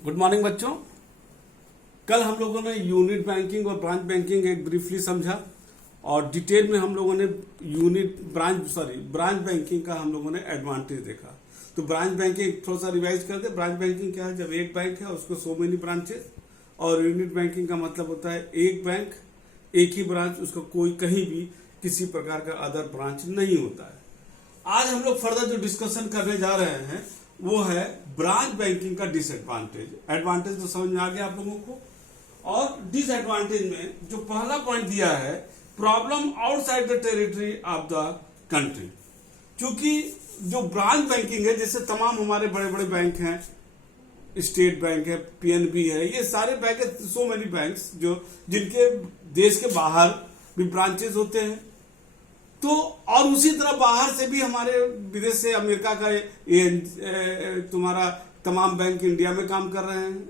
Good morning बच्चों। कल हम लोगों ने यूनिट बैंकिंग और ब्रांच बैंकिंग एक ब्रीफली समझा और डिटेल में हम लोगों ने ब्रांच बैंकिंग का हम लोगों ने एडवांटेज देखा। तो ब्रांच बैंकिंग थोड़ा सा रिवाइज कर दे। ब्रांच बैंकिंग क्या है? जब एक बैंक है उसको सो मेनी ब्रांचेस, और यूनिट बैंकिंग का मतलब होता है एक बैंक एक ही ब्रांच, उसका कोई कहीं भी किसी प्रकार का अदर ब्रांच नहीं होता है। आज हम लोग फर्दर जो डिस्कशन करने जा रहे हैं वो है ब्रांच बैंकिंग का डिसएडवांटेज। एडवांटेज तो समझ में आ गया आप लोगों को, और डिसएडवांटेज में जो पहला पॉइंट दिया है, problem outside the territory of the country. क्योंकि जो ब्रांच बैंकिंग है, जैसे तमाम हमारे बड़े बड़े बैंक हैं, स्टेट बैंक है, पीएनबी है, ये सारे बैंक है, सो मेनी बैंक्स जो जिनके देश के बाहर भी ब्रांचेस होते हैं। तो और उसी तरह बाहर से भी हमारे विदेश से अमेरिका का ये तुम्हारा तमाम बैंक इंडिया में काम कर रहे हैं,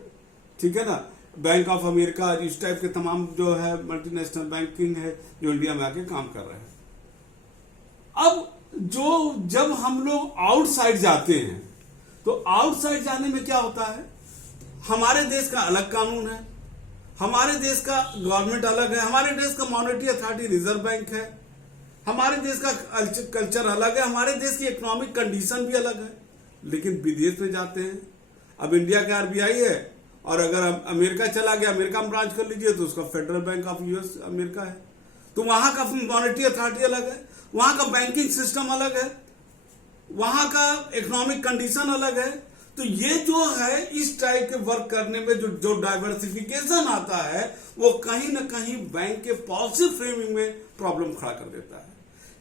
ठीक है ना। बैंक ऑफ अमेरिका, इस टाइप के तमाम जो है मल्टीनेशनल बैंकिंग है जो इंडिया में आके काम कर रहे हैं। अब जब हम लोग आउटसाइड जाते हैं तो आउटसाइड जाने में क्या होता है, हमारे देश का अलग कानून है, हमारे देश का गवर्नमेंट अलग है, हमारे देश का मॉनेटरी अथॉरिटी रिजर्व बैंक है, हमारे देश का कल्चर अलग है, हमारे देश की इकोनॉमिक कंडीशन भी अलग है। लेकिन विदेश में जाते हैं, अब इंडिया का आरबीआई है, और अगर अमेरिका चला गया, अमेरिका में ब्रांच कर लीजिए तो उसका federal bank of US America है, तो वहां का मॉनेटरी अथॉरिटी अलग है, वहां का बैंकिंग सिस्टम अलग है, वहां का इकोनॉमिक कंडीशन अलग है। तो ये जो है इस टाइप के वर्क करने में जो डाइवर्सिफिकेशन आता है वो कहीं ना कहीं बैंक के पॉलिसी फ्रेमिंग में प्रॉब्लम खड़ा कर देता है।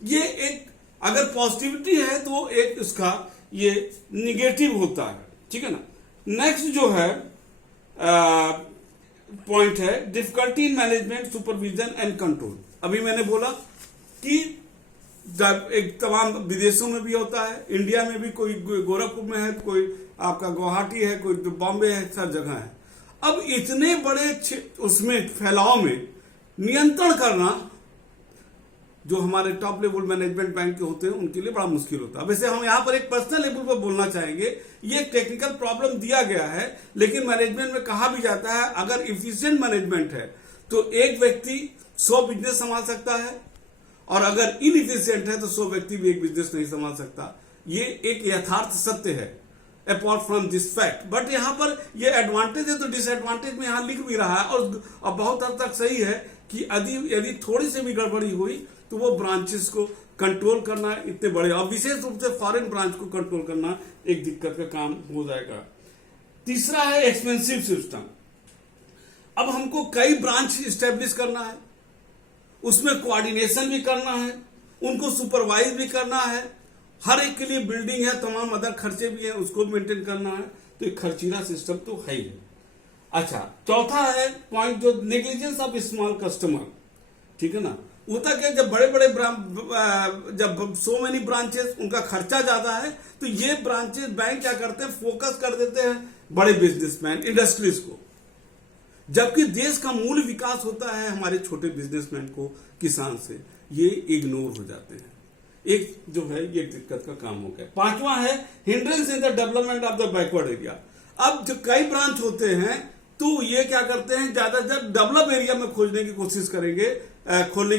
ये एक अगर पॉजिटिविटी है तो एक इसका ये निगेटिव होता है, ठीक है ना। नेक्स्ट जो है पॉइंट है difficulty in management, supervision and control. अभी मैंने बोला कि एक तमाम विदेशों में भी होता है, इंडिया में भी, कोई गोरखपुर में है, कोई आपका गुवाहाटी है, कोई बॉम्बे है, सब जगह है। अब इतने बड़े उसमें फैलाव में नियंत्रण करना जो हमारे टॉप लेवल मैनेजमेंट बैंक के होते हैं उनके लिए बड़ा मुश्किल होता है। वैसे हम यहां पर एक पर्सनल लेवल पर बोलना चाहेंगे, ये टेक्निकल प्रॉब्लम दिया गया है, लेकिन मैनेजमेंट में कहा भी जाता है अगर इफिशिएंट मैनेजमेंट है तो एक व्यक्ति 100 बिजनेस संभाल सकता है, और अगर इनइफिशिएंट है तो 100 व्यक्ति भी एक बिजनेस नहीं संभाल सकता। ये एक यथार्थ सत्य है apart from this fact. But यहां पर ये एडवांटेज है तो डिसएडवांटेज में यहां लिख भी रहा है, और बहुत हद तक सही है कि यदि थोड़ी सी भी गड़बड़ी हुई तो वो ब्रांचेस को कंट्रोल करना इतने बड़े, और विशेष रूप से फॉरेन ब्रांच को कंट्रोल करना एक दिक्कत का काम हो जाएगा। तीसरा है एक्सपेंसिव सिस्टम। अब हमको कई ब्रांच स्टेब्लिश करना है, उसमें कोऑर्डिनेशन भी करना है, उनको सुपरवाइज भी करना है, हर एक के लिए बिल्डिंग है, तमाम अदर खर्चे भी हैं, उसको मेंटेन करना है, तो एक खर्चीला सिस्टम तो है ही। अच्छा, चौथा है पॉइंट जो नेग्लिजेंस ऑफ स्मॉल कस्टमर, ठीक है ना। होता क्या, जब बड़े बड़े जब सो मेनी ब्रांचेस, उनका खर्चा ज्यादा है, तो ये ब्रांचेस बैंक क्या करते हैं, फोकस कर देते हैं बड़े बिजनेसमैन, इंडस्ट्रीज को, जबकि देश का मूल विकास होता है हमारे छोटे बिजनेसमैन को, किसान से, ये इग्नोर हो जाते हैं। एक जो है ये दिक्कत का काम हो गया। पांचवा है hindrance in the development of the backward area. अब जो कई ब्रांच होते हैं तो ये क्या करते हैं, ज्यादातर डेवलप एरिया में खोलने की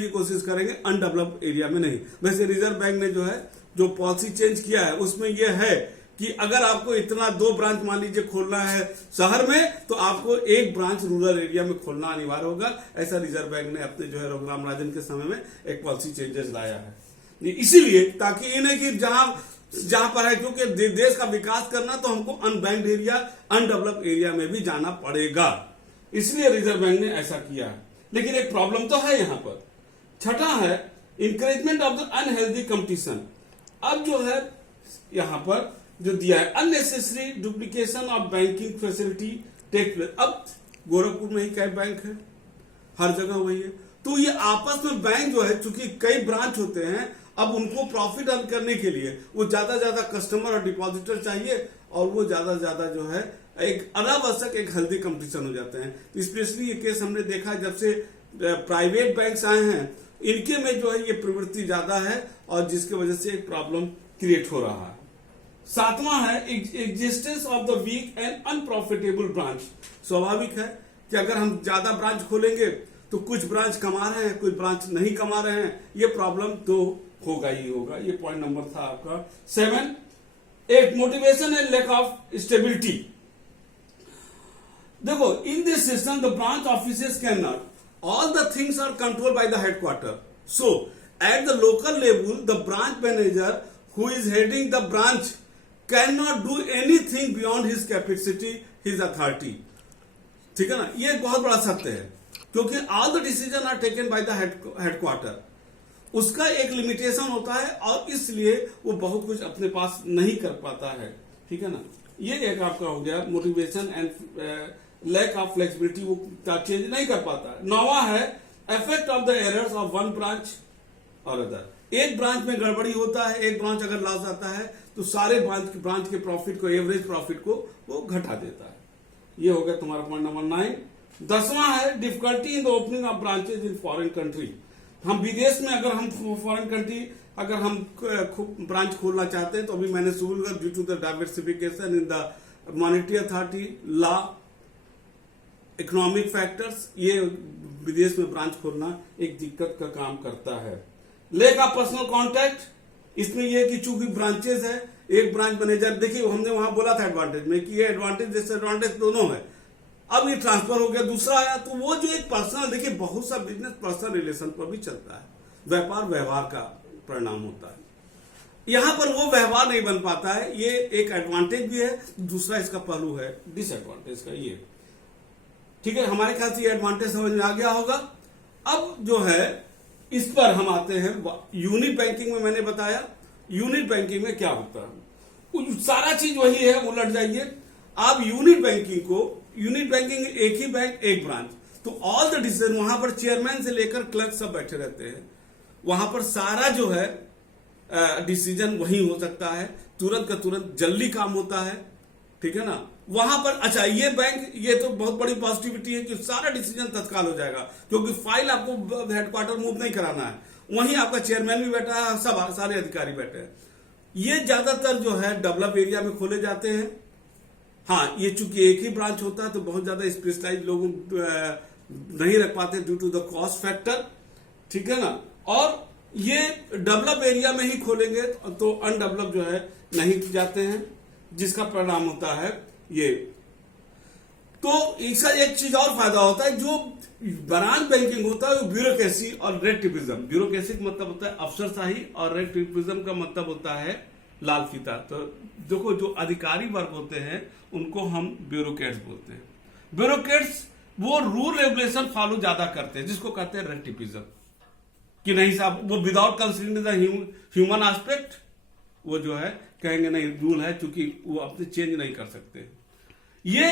कोशिश करेंगे, अनडेवलप एरिया में नहीं। वैसे रिजर्व बैंक ने जो है जो पॉलिसी चेंज किया है उसमें यह है कि अगर आपको इतना 2 ब्रांच मान लीजिए खोलना है शहर में, तो आपको 1 ब्रांच रूरल एरिया में खोलना अनिवार्य होगा। ऐसा रिजर्व बैंक ने अपने जो है रघुराम राजन के समय में एक पॉलिसी चेंजेस लाया है, इसीलिए ताकि ये नहीं कि जहां पर है, क्योंकि देश का विकास करना तो हमको अनबैंक्ड एरिया, अनडेवलप एरिया में भी जाना पड़ेगा, इसलिए रिजर्व बैंक ने ऐसा किया है। लेकिन एक प्रॉब्लम तो है यहां पर। छठा है encouragement of the unhealthy competition. अब जो है यहां पर जो दिया है, unnecessary duplication of banking facility take place. अब गोरखपुर में ही कई बैंक है, हर जगह वही है, तो ये आपस में बैंक जो है, चूंकि कई ब्रांच होते हैं, अब उनको प्रॉफिट अर्न करने के लिए वो ज्यादा कस्टमर और डिपॉजिटर चाहिए, और वो ज्यादा जो है एक अनावश्यक एक हेल्दी कंपटीशन हो जाते हैं। स्पेशली ये केस हमने देखा जब से प्राइवेट बैंक्स आए हैं, इनके में जो है ये प्रवृत्ति ज्यादा है, और जिसकी वजह से एक प्रॉब्लम क्रिएट हो रहा है। सातवां है existence of the weak and unprofitable branch. स्वाभाविक है कि अगर हम ज्यादा ब्रांच खोलेंगे तो कुछ ब्रांच कमा रहे हैं, कुछ ब्रांच नहीं कमा रहे हैं, ये प्रॉब्लम तो होगा ही होगा। ये पॉइंट नंबर था आपका 7। एक motivation and lack of stability. देखो, in this system the branch offices can not, all the things are controlled by the headquarter. So at the local level the branch manager who is heading the branch cannot do anything beyond his capacity, his authority. ठीक है ना, ये एक बहुत बड़ा सत्य है, क्योंकि all the decision are taken by the headquarter. उसका एक लिमिटेशन होता है और इसलिए वो बहुत कुछ अपने पास नहीं कर पाता है। ठीक है ना, ये एक आपका हो गया motivation and lack of flexibility, वो चेंज नहीं कर पाता। 9वां है effect of the errors of one branch और अदर। एक ब्रांच में गड़बड़ी होता है, एक ब्रांच अगर लॉस आता है तो सारे ब्रांच के प्रॉफिट को, एवरेज प्रॉफिट को वो घटा देता है। ये हो गया तुम्हारा पॉइंट नंबर 9। 10वां है difficulty in the opening of branches in foreign country. हम विदेश में अगर हम फॉरेन कंट्री अगर हम ब्रांच खोलना चाहते हैं तो अभी मैंने शुरू due to the diversification in the monetary authority, law, economic factors, ये विदेश में ब्रांच खोलना एक दिक्कत का काम करता है। लैक ऑफ पर्सनल कांटेक्ट, इसमें यह कि चूंकि ब्रांचेस है, एक ब्रांच मैनेजर, देखिए हमने वहां बोला था एडवांटेज में कि ये एडवांटेज डिसएडवांटेज दोनों है। अब ये ट्रांसफर हो गया, दूसरा आया, तो वो जो एक पर्सनल, देखिए बहुत सा बिजनेस पर्सनल रिलेशन पर भी चलता है, व्यापार व्यवहार का परिणाम होता है। यहां पर वो व्यवहार नहीं बन पाता है, ये एक एडवांटेज भी है, दूसरा इसका पहलू है डिसएडवांटेज का। ये ठीक है, हमारे ख्याल से ये एडवांटेज समझ में आ गया होगा। अब जो है इस पर हम आते हैं यूनिट बैंकिंग में। मैंने बताया यूनिट बैंकिंग में क्या होता है, सारा चीज वही है, उलट जाइए आप यूनिट बैंकिंग को। यूनिट बैंकिंग एक ही बैंक एक ब्रांच, तो ऑल द डिसीजन वहां पर चेयरमैन से लेकर क्लर्क सब बैठे रहते हैं, वहां पर सारा जो है डिसीजन वही हो सकता है, तुरंत का तुरंत जल्दी काम होता है। ठीक है ना, वहां पर अच्छा ये बैंक, ये तो बहुत बड़ी पॉजिटिविटी है कि सारा डिसीजन तत्काल हो जाएगा, क्योंकि फाइल आपको हेडक्वार्टर मूव नहीं कराना है, वहीं आपका चेयरमैन भी बैठा है, सब सारे अधिकारी बैठे हैं। ये ज्यादातर जो है डेवलप एरिया में खोले जाते हैं। हाँ, ये चूंकि एक ही ब्रांच होता है तो बहुत ज्यादा स्पेशलाइज लोग नहीं रख पाते due to the cost factor. ठीक है ना, और ये डेवलप एरिया में ही खोलेंगे तो अनडेवलप जो है नहीं जाते हैं, जिसका परिणाम होता है ये। तो इसका एक चीज और फायदा होता है, जो ब्रांच बैंकिंग होता है वो ब्यूरोक्रेसी और रेड टेपिज्म। ब्यूरोक्रेसी का मतलब होता है अफसरशाही और रेड टेपिज्म का मतलब होता है लाल फीता। तो देखो, जो अधिकारी वर्ग होते हैं उनको हम ब्यूरोक्रेट्स बोलते हैं। ब्यूरोक्रेट्स वो रूल रेगुलेशन फॉलो ज्यादा करते हैं, जिसको कहते हैं रेड टेपिज्म, कि नहीं साहब वो without considering the human aspect, वो जो है कहेंगे नहीं रूल है, क्योंकि वो अपने चेंज नहीं कर सकते। ये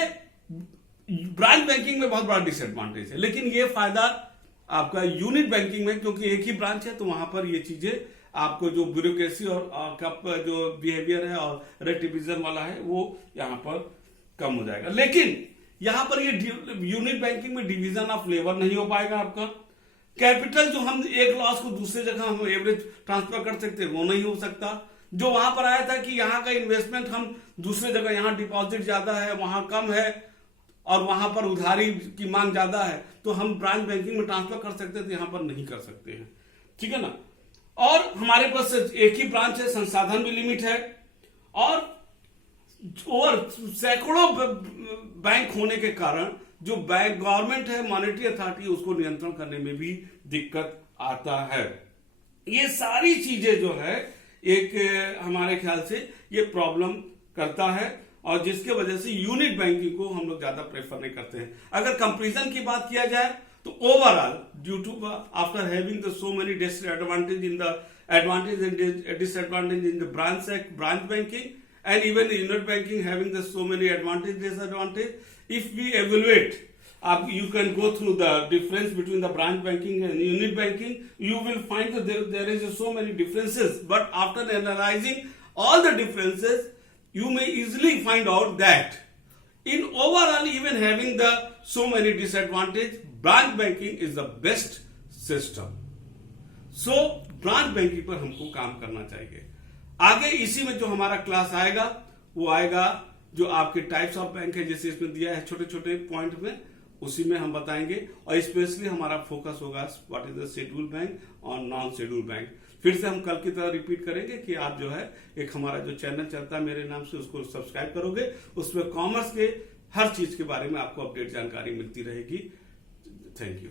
ब्रांच बैंकिंग में बहुत बड़ा डिसएडवांटेज है, लेकिन ये फायदा आपका यूनिट बैंकिंग में, क्योंकि एक ही ब्रांच है तो वहां पर ये चीजें आपको जो ब्यूरोक्रेसी और का जो बिहेवियर है और रेड टेपिज्म वाला है वो यहां पर कम हो जाएगा। लेकिन यहां पर ये यूनिट बैंकिंग में डिवीजन ऑफ लेबर नहीं हो पाएगा आपका। कैपिटल जो हम एक लॉस को दूसरे जगह हम एवरेज ट्रांसफर कर सकते हैं वो नहीं हो सकता। जो वहां पर आया था कि यहां का इन्वेस्टमेंट हम दूसरे जगह, यहां डिपॉजिट ज्यादा है वहां कम है और वहां पर उधारी की मांग ज्यादा है, तो हम ब्रांच बैंकिंग में ट्रांसफर कर सकते थे, यहां पर नहीं कर सकते हैं। ठीक है ना, और हमारे पास एक ही ब्रांच है, संसाधन भी लिमिट है, और सैकड़ों बैंक होने के कारण जो बैंक गवर्नमेंट है, मॉनेटरी अथॉरिटी, उसको नियंत्रण करने में भी दिक्कत आता है। ये सारी चीजें जो है एक हमारे ख्याल से ये प्रॉब्लम करता है, और जिसके वजह से यूनिट बैंकिंग को हम लोग ज्यादा प्रेफर नहीं करते हैं। अगर कंपैरिजन की बात किया जाए तो overall due to after having the so many disadvantage in the advantage and disadvantage in the branch banking and even unit banking having the so many advantage disadvantage, if we evaluate, you can go through the difference between the branch banking and unit banking, you will find that there is so many differences, but after analyzing all the differences you may easily find out that in overall even having the so many disadvantage, branch banking is the best system. So branch banking पर हमको काम करना चाहिए। आगे इसी में जो हमारा क्लास आएगा वो आएगा जो आपके टाइप्स ऑफ बैंक है, जैसे इसमें दिया है छोटे छोटे पॉइंट में, उसी में हम बताएंगे। और स्पेशली हमारा फोकस होगा what is the schedule bank और नॉन शेड्यूल बैंक। फिर से हम कल की तरह रिपीट करेंगे कि आप जो है एक हमारा जो चैनल चलता है मेरे नाम से, उसको सब्सक्राइब करोगे, उसमें कॉमर्स के हर चीज के बारे में आपको अपडेट जानकारी मिलती रहेगी। Thank you.